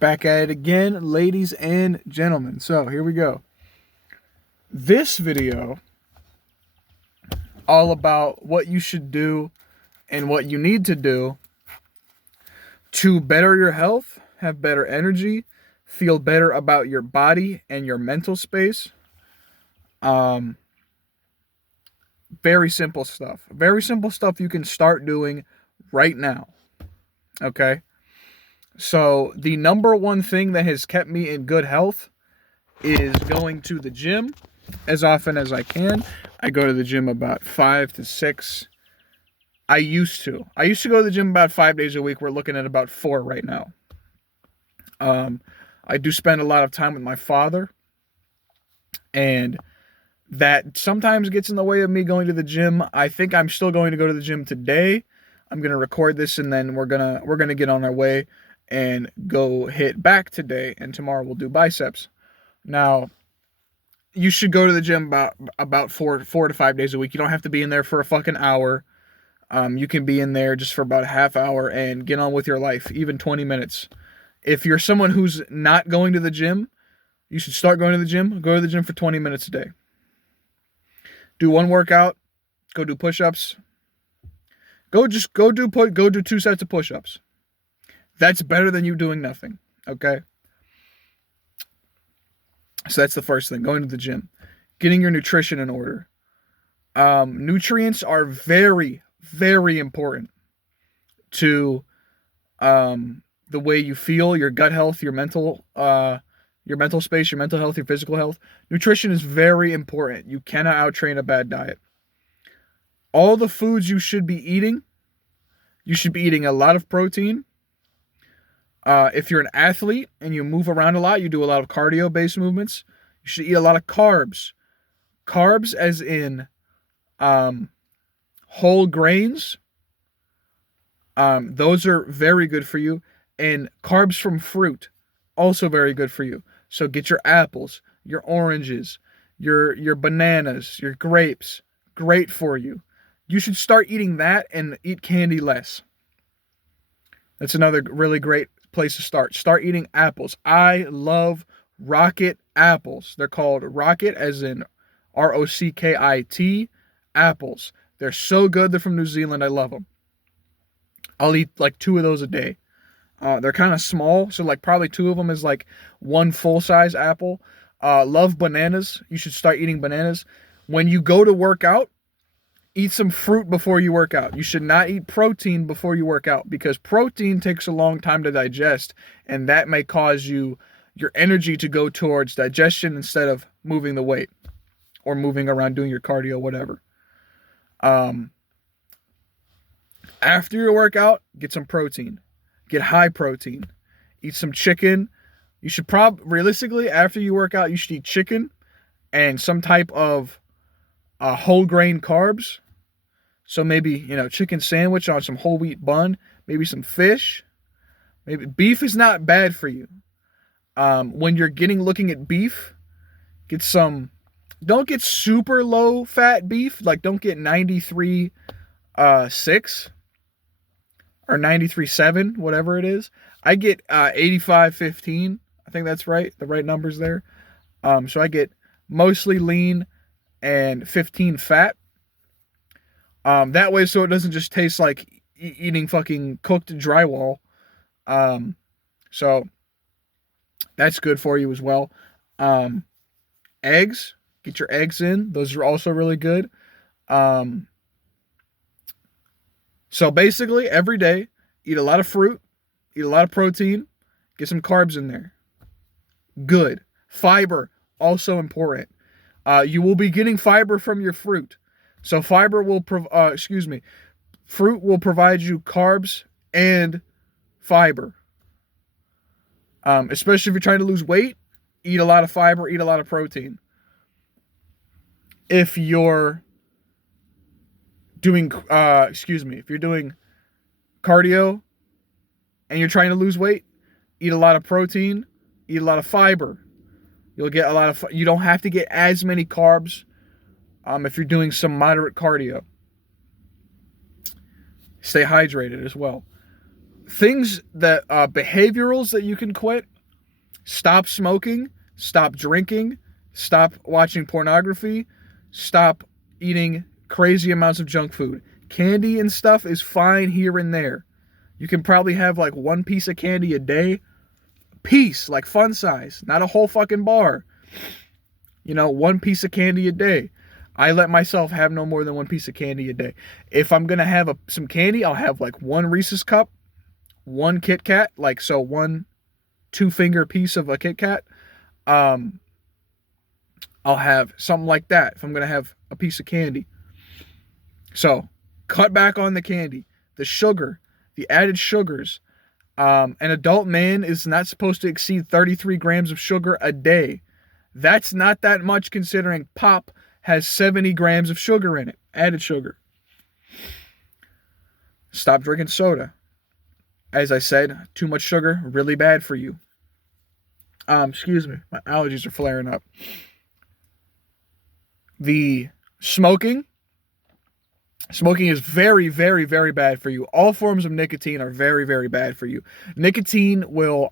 Back at it again, ladies and gentlemen. So here we go. This video, all about what you should do and what you need to do to better your health, have better energy, feel better about your body and your mental space. Very simple stuff. Very simple stuff you can start doing right now. Okay? So the number one thing that has kept me in good health is going to the gym as often as I can. I go to the gym about 5 to 6. I used to go to the gym about 5 days a week. We're looking at about 4 right now. I do spend a lot of time with my father, and that sometimes gets in the way of me going to the gym. I think I'm still going to go to the gym today. I'm going to record this, and then we're going to get on our way and go hit back today, and tomorrow we'll do biceps. Now, you should go to the gym about 4 to 5 days a week. You don't have to be in there for a fucking hour. You can be in there just for about a half hour and get on with your life, even 20 minutes. If you're someone who's not going to the gym, you should start going to the gym. Go to the gym for 20 minutes a day. Do one workout. Go do push-ups. Go do 2 sets of push-ups. That's better than you doing nothing, okay? So that's the first thing, going to the gym. Getting your nutrition in order. Nutrients are very, very important to the way you feel, your gut health, your mental space, your mental health, your physical health. Nutrition is very important. You cannot out-train a bad diet. All the foods you should be eating a lot of protein. If you're an athlete and you move around a lot, you do a lot of cardio-based movements, you should eat a lot of carbs. Carbs as in whole grains. Those are very good for you. And carbs from fruit, also very good for you. So get your apples, your oranges, your bananas, your grapes. Great for you. You should start eating that and eat candy less. That's another really great place to start. Start eating apples. I love Rocket apples. They're called Rocket as in Rockit apples. They're so good. They're from New Zealand. I love them. I'll eat like 2 of those a day. They're kind of small, so like probably 2 of them is like 1 full-size apple. Love bananas. You should start eating bananas. When you go to work out, eat some fruit before you work out. You should not eat protein before you work out because protein takes a long time to digest, and that may cause your energy to go towards digestion instead of moving the weight or moving around doing your cardio, whatever. After your workout, get some protein. Get high protein. Eat some chicken. You should realistically, after you work out, you should eat chicken and some type of whole grain carbs. So maybe, chicken sandwich on some whole wheat bun, maybe some fish. Maybe beef is not bad for you. When you're looking at beef, don't get super low fat beef. Like don't get 93.6 or 93.7, whatever it is. I get 85.15. I think that's right. The right number's there. So I get mostly lean and 15 fat. That way, so it doesn't just taste like eating fucking cooked drywall. So that's good for you as well. Eggs, get your eggs in. Those are also really good. So basically, every day, eat a lot of fruit, eat a lot of protein, get some carbs in there. Good. Fiber, also important. You will be getting fiber from your fruit. So fruit will provide you carbs and fiber. Especially if you're trying to lose weight, eat a lot of fiber, eat a lot of protein. If you're doing cardio and you're trying to lose weight, eat a lot of protein, eat a lot of fiber. You'll get a lot of, you don't have to get as many carbs if you're doing some moderate cardio. Stay hydrated as well. things that behaviorals that you can quit: stop smoking, stop drinking, stop watching pornography, stop eating crazy amounts of junk food. Candy and stuff is fine here and there. You can probably have like one piece of candy a day. Piece, like fun size, not a whole fucking bar. One piece of candy a day. I let myself have no more than one piece of candy a day. If I'm gonna have some candy, I'll have like one Reese's cup, one Kit Kat, like so one 2-finger piece of a Kit Kat. I'll have something like that if I'm gonna have a piece of candy. So cut back on the candy, the sugar, the added sugars. An adult man is not supposed to exceed 33 grams of sugar a day. That's not that much considering pop has 70 grams of sugar in it, added sugar. Stop drinking soda. As I said, too much sugar, really bad for you. Excuse me, my allergies are flaring up. The smoking is very, very, very bad for you. All forms of nicotine are very, very bad for you. Nicotine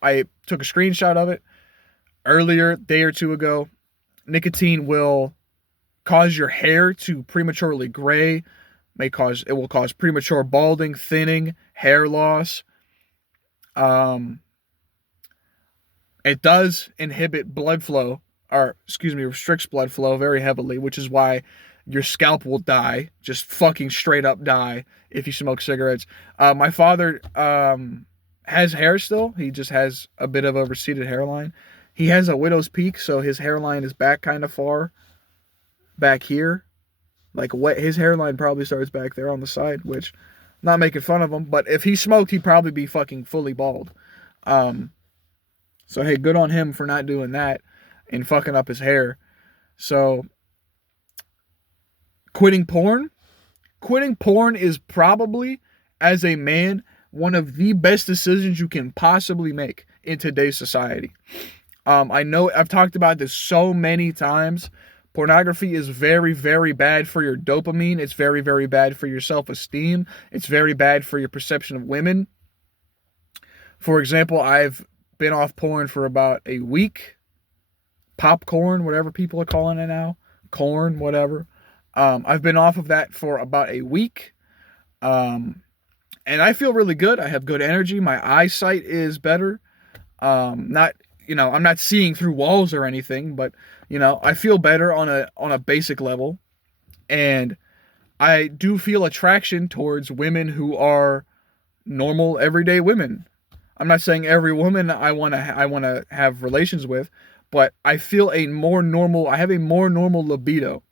I took a screenshot of it earlier, day or two ago. Nicotine will cause your hair to prematurely gray. It will cause premature balding, thinning, hair loss. It does inhibit blood flow, restricts blood flow very heavily, which is why your scalp will die, just fucking straight up die if you smoke cigarettes. My father has hair still. He just has a bit of a receded hairline. He has a widow's peak, so his hairline is back kind of far. Back here. Like his hairline probably starts back there on the side, which, not making fun of him, but if he smoked, he'd probably be fucking fully bald. So hey, good on him for not doing that and fucking up his hair. So, quitting porn is probably, as a man, one of the best decisions you can possibly make in today's society. I know I've talked about this so many times. Pornography is very, very bad for your dopamine. It's very, very bad for your self-esteem. It's very bad for your perception of women. For example, I've been off porn for about a week. Popcorn, whatever people are calling it now. Corn, whatever. I've been off of that for about a week. And I feel really good. I have good energy. My eyesight is better. I'm not seeing through walls or anything, but I feel better on a basic level. And I do feel attraction towards women who are normal, everyday women. I'm not saying every woman I want to have relations with, but I feel I have a more normal libido.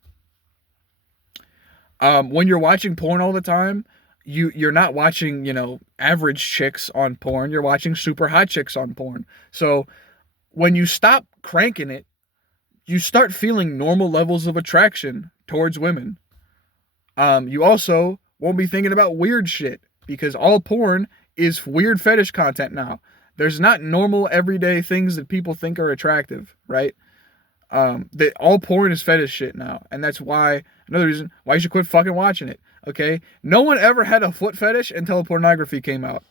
When you're watching porn all the time, you're not watching, average chicks on porn. You're watching super hot chicks on porn. So when you stop cranking it, you start feeling normal levels of attraction towards women. You also won't be thinking about weird shit because all porn is weird fetish content now. There's not normal everyday things that people think are attractive, right? That all porn is fetish shit now. And that's another reason why you should quit fucking watching it. Okay? No one ever had a foot fetish until pornography came out.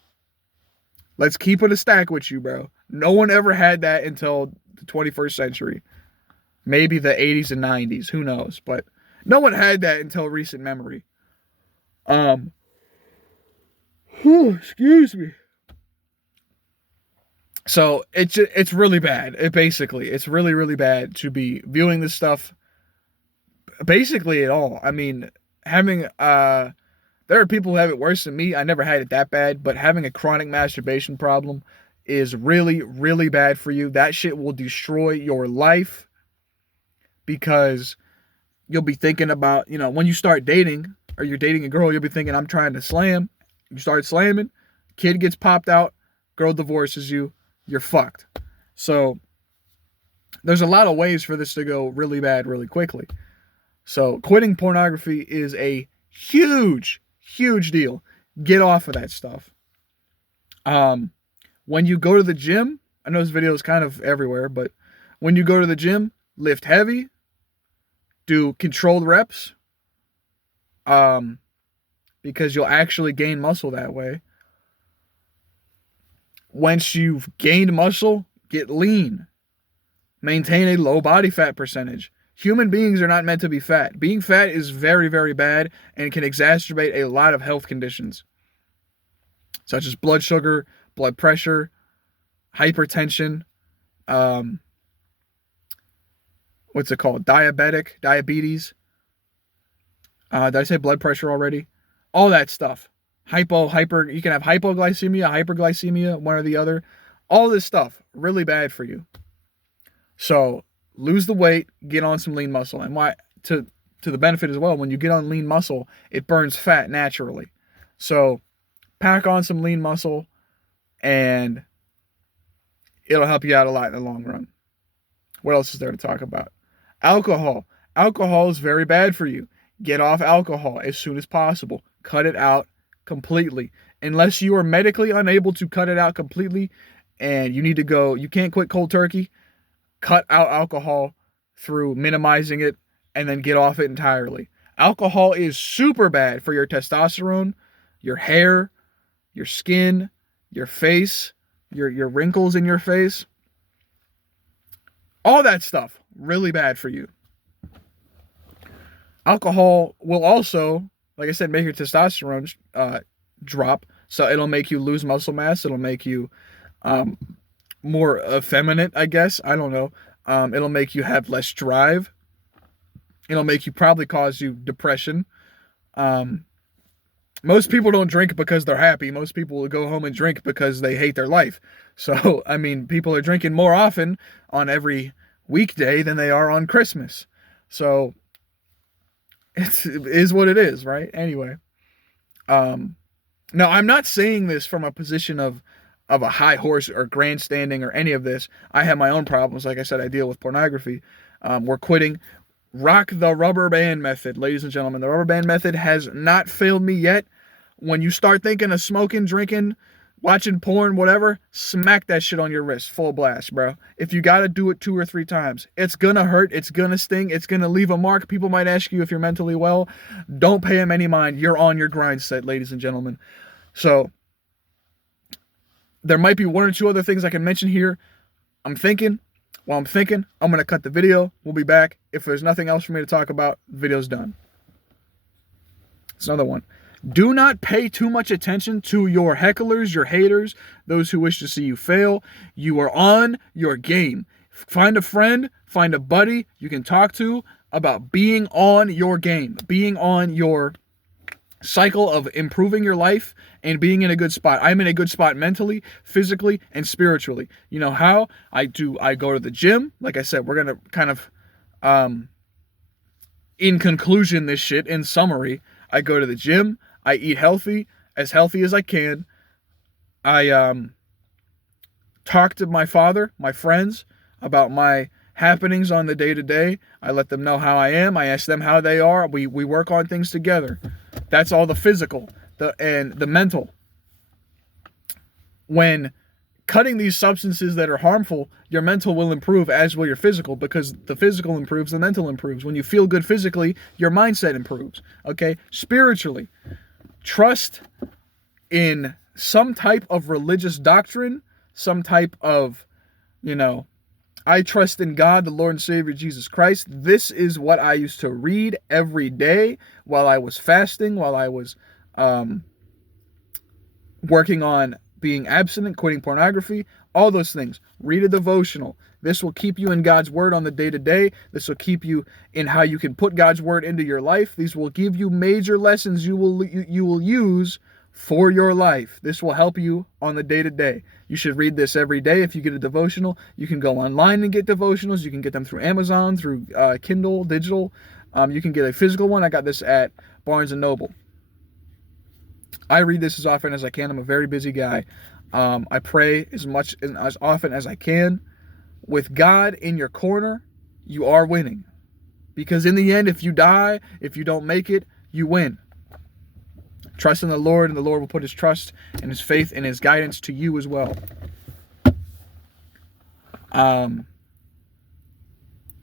Let's keep it a stack with you, bro. No one ever had that until the 21st century. Maybe the 80s and 90s. Who knows? But no one had that until recent memory. Excuse me. So it's really bad. It's really, really bad to be viewing this stuff basically at all. I mean, there are people who have it worse than me. I never had it that bad, but having a chronic masturbation problem is really, really bad for you. That shit will destroy your life because you'll be thinking about, when you start dating or you're dating a girl, you'll be thinking, I'm trying to slam. You start slamming, kid gets popped out, girl divorces you, you're fucked. So there's a lot of ways for this to go really bad really quickly. So quitting pornography is a huge, huge deal. Get off of that stuff. When you go to the gym, I know this video is kind of everywhere, but when you go to the gym, lift heavy, do controlled reps, because you'll actually gain muscle that way. Once you've gained muscle, get lean. Maintain a low body fat percentage. Human beings are not meant to be fat. Being fat is very, very bad and can exacerbate a lot of health conditions, such as blood sugar, blood pressure, hypertension, what's it called? Diabetes. Did I say blood pressure already? All that stuff. You can have hypoglycemia, hyperglycemia, one or the other. All this stuff, really bad for you. So lose the weight, get on some lean muscle. And why to the benefit as well, when you get on lean muscle, it burns fat naturally. So pack on some lean muscle and it'll help you out a lot in the long run. What else is there to talk about? Alcohol. Alcohol is very bad for you. Get off alcohol as soon as possible. Cut it out completely. Unless you are medically unable to cut it out completely and you can't quit cold turkey, cut out alcohol through minimizing it and then get off it entirely. Alcohol is super bad for your testosterone, your hair, your skin, your face, your wrinkles in your face. All that stuff, really bad for you. Alcohol will also, like I said, make your testosterone drop. So it'll make you lose muscle mass. It'll make you more effeminate, I guess. I don't know. It'll make you have less drive. It'll make you probably cause you depression. Most people don't drink because they're happy. Most people will go home and drink because they hate their life. So, I mean, people are drinking more often on every weekday than they are on Christmas. So, it is what it is, right? Anyway. Now, I'm not saying this from a position of a high horse or grandstanding or any of this. I have my own problems. Like I said, I deal with pornography. We're quitting. Rock the rubber band method, ladies and gentlemen. The rubber band method has not failed me yet. When you start thinking of smoking, drinking, watching porn, whatever, smack that shit on your wrist, full blast, bro. If you gotta do it 2 or 3 times, it's gonna hurt, it's gonna sting, it's gonna leave a mark. People might ask you if you're mentally well. Don't pay them any mind. You're on your grind set, ladies and gentlemen. So, there might be 1 or 2 other things I can mention here. I'm thinking, I'm going to cut the video. We'll be back. If there's nothing else for me to talk about, the video's done. It's another one. Do not pay too much attention to your hecklers, your haters, those who wish to see you fail. You are on your game. Find a friend, find a buddy you can talk to about being on your game, being on your cycle of improving your life and being in a good spot. I'm in a good spot mentally, physically, and spiritually. You know how? I go to the gym. Like I said, we're going to kind of, in conclusion, this shit, in summary, I go to the gym. I eat healthy as I can. I talk to my father, my friends, about my happenings on the day-to-day. I let them know how I am. I ask them how they are. We work on things together. That's all the physical and the mental. When cutting these substances that are harmful, your mental will improve as will your physical, because the physical improves, the mental improves. When you feel good physically, your mindset improves. Okay? Spiritually, trust in some type of religious doctrine, some type of, I trust in God, the Lord and Savior, Jesus Christ. This is what I used to read every day while I was fasting, while I was working on being abstinent, quitting pornography, all those things. Read a devotional. This will keep you in God's word on the day-to-day. This will keep you in how you can put God's word into your life. These will give you major lessons you will use for your life. This will help you on the day-to-day. You should read this every day. If you get a devotional, you can go online and get devotionals. You can get them through Amazon, through Kindle, digital. You can get a physical one. I got this at Barnes & Noble. I read this as often as I can. I'm a very busy guy. I pray as often as I can. With God in your corner, you are winning. Because in the end, if you die, if you don't make it, you win. Trust in the Lord, and the Lord will put his trust and his faith and his guidance to you as well.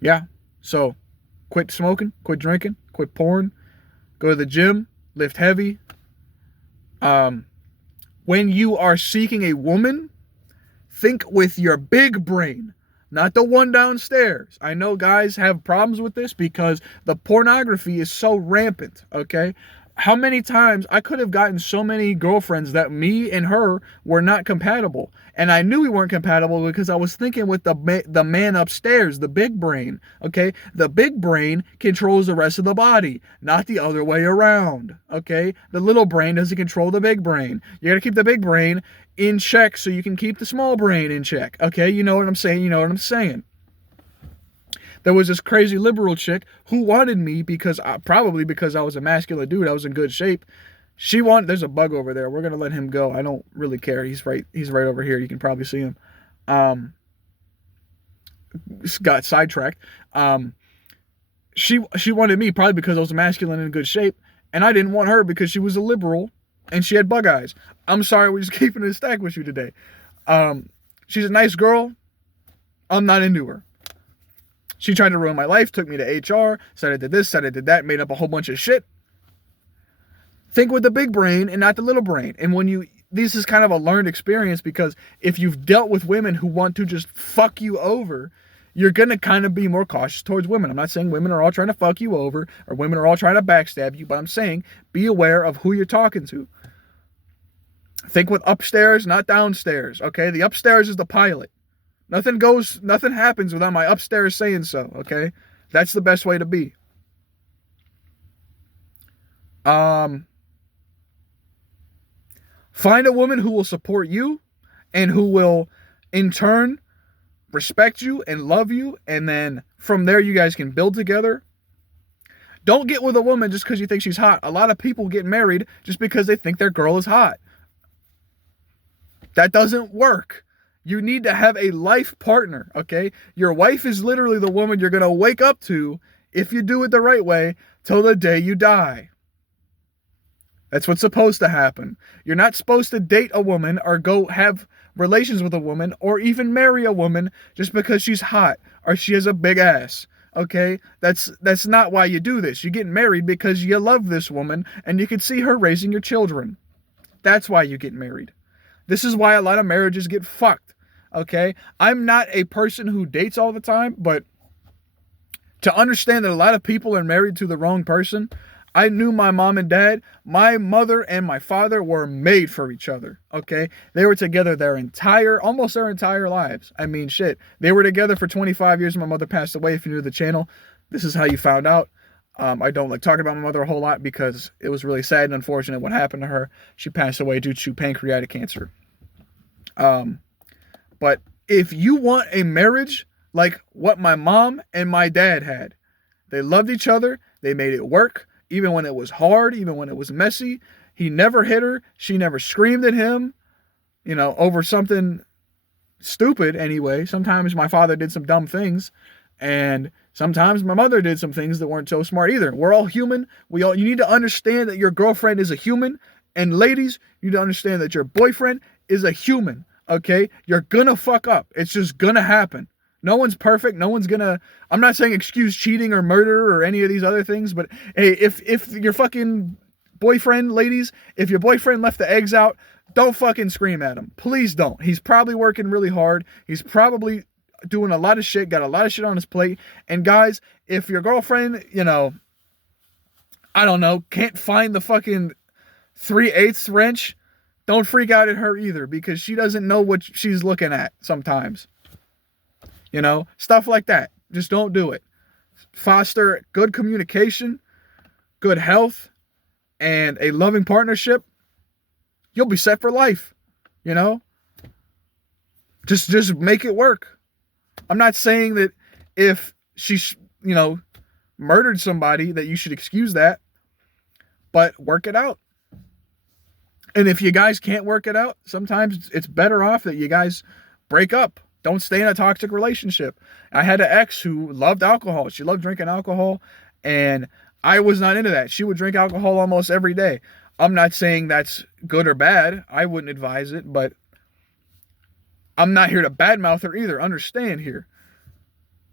Yeah. So, quit smoking, quit drinking, quit porn, go to the gym, lift heavy. When you are seeking a woman, Think with your big brain, not the one downstairs. I know guys have problems with this because the pornography is so rampant, okay? How many times I could have gotten so many girlfriends that me and her were not compatible. And I knew we weren't compatible because I was thinking with the man upstairs, the big brain, okay? The big brain controls the rest of the body, not the other way around, okay? The little brain doesn't control the big brain. You got to keep the big brain in check so you can keep the small brain in check, okay? You know what I'm saying? You know what I'm saying? There was this crazy liberal chick who wanted me probably because I was a masculine dude. I was in good shape. There's a bug over there. We're going to let him go. I don't really care. He's right over here. You can probably see him. Got sidetracked. She wanted me probably because I was masculine and in good shape. And I didn't want her because she was a liberal and she had bug eyes. I'm sorry, we're just keeping it a stack with you today. She's a nice girl. I'm not into her. She tried to ruin my life, took me to HR, said I did this, said I did that, made up a whole bunch of shit. Think with the big brain and not the little brain. And this is kind of a learned experience because if you've dealt with women who want to just fuck you over, you're going to kind of be more cautious towards women. I'm not saying women are all trying to fuck you over or women are all trying to backstab you, but I'm saying be aware of who you're talking to. Think with upstairs, not downstairs, okay? The upstairs is the pilot. Nothing happens without my upstairs saying so, okay? That's the best way to be. Find a woman who will support you and who will, in turn, respect you and love you, and then from there you guys can build together. Don't get with a woman just because you think she's hot. A lot of people get married just because they think their girl is hot. That doesn't work. You need to have a life partner, okay? Your wife is literally the woman you're going to wake up to, if you do it the right way, till the day you die. That's what's supposed to happen. You're not supposed to date a woman or go have relations with a woman or even marry a woman just because she's hot or she has a big ass, okay? That's not why you do this. You get married because you love this woman and you can see her raising your children. That's why you get married. This is why a lot of marriages get fucked, okay? I'm not a person who dates all the time, but to understand that a lot of people are married to the wrong person, I knew my mom and dad. My mother and my father were made for each other, okay? They were together almost their entire lives. I mean, shit. They were together for 25 years. My mother passed away. If you're new to the channel, this is how you found out. I don't like talking about my mother a whole lot because it was really sad and unfortunate what happened to her. She passed away due to pancreatic cancer. But if you want a marriage like what my mom and my dad had, they loved each other. They made it work. Even when it was hard, even when it was messy, he never hit her. She never screamed at him, over something stupid anyway. Sometimes my father did some dumb things, and sometimes my mother did some things that weren't so smart either. We're all human. You need to understand that your girlfriend is a human, and ladies, you need to understand that your boyfriend is a human, okay? You're gonna fuck up. It's just gonna happen. No one's perfect. I'm not saying excuse cheating or murder or any of these other things, but hey, if your fucking boyfriend, ladies, if your boyfriend left the eggs out, don't fucking scream at him. Please don't. He's probably working really hard. He's probably doing a lot of shit, got a lot of shit on his plate. And guys, if your girlfriend, I don't know, can't find the fucking 3/8 wrench, don't freak out at her either because she doesn't know what she's looking at sometimes. Stuff like that. Just don't do it. Foster good communication, good health, and a loving partnership. You'll be set for life. Just make it work. I'm not saying that if she, murdered somebody that you should excuse that, but work it out. And if you guys can't work it out, sometimes it's better off that you guys break up. Don't stay in a toxic relationship. I had an ex who loved alcohol. She loved drinking alcohol, and I was not into that. She would drink alcohol almost every day. I'm not saying that's good or bad. I wouldn't advise it, but I'm not here to badmouth her either. Understand here.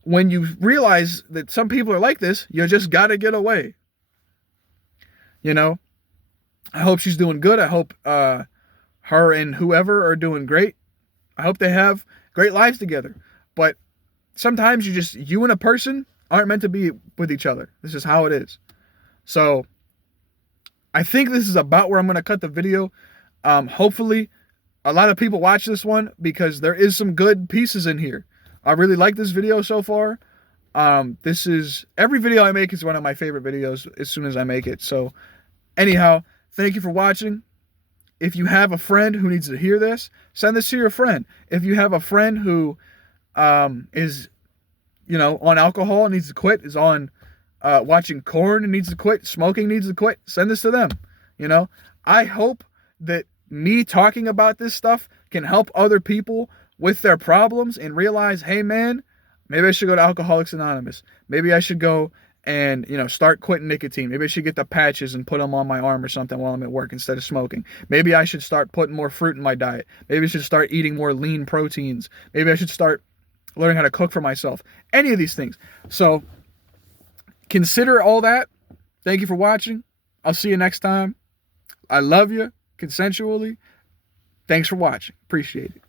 When you realize that some people are like this, you just got to get away. I hope she's doing good. I hope her and whoever are doing great. I hope they have great lives together. But sometimes you and a person aren't meant to be with each other. This is how it is. So I think this is about where I'm going to cut the video. Hopefully a lot of people watch this one because there is some good pieces in here. I really like this video so far. Every video I make is one of my favorite videos as soon as I make it. So anyhow, thank you for watching. If you have a friend who needs to hear this, send this to your friend. If you have a friend who is, on alcohol and needs to quit, is on watching Korn and needs to quit, smoking needs to quit, send this to them. I hope that me talking about this stuff can help other people with their problems and realize, hey man, maybe I should go to Alcoholics Anonymous. Maybe I should go and, start quitting nicotine. Maybe I should get the patches and put them on my arm or something while I'm at work instead of smoking. Maybe I should start putting more fruit in my diet. Maybe I should start eating more lean proteins. Maybe I should start learning how to cook for myself. Any of these things. So consider all that. Thank you for watching. I'll see you next time. I love you consensually. Thanks for watching. Appreciate it.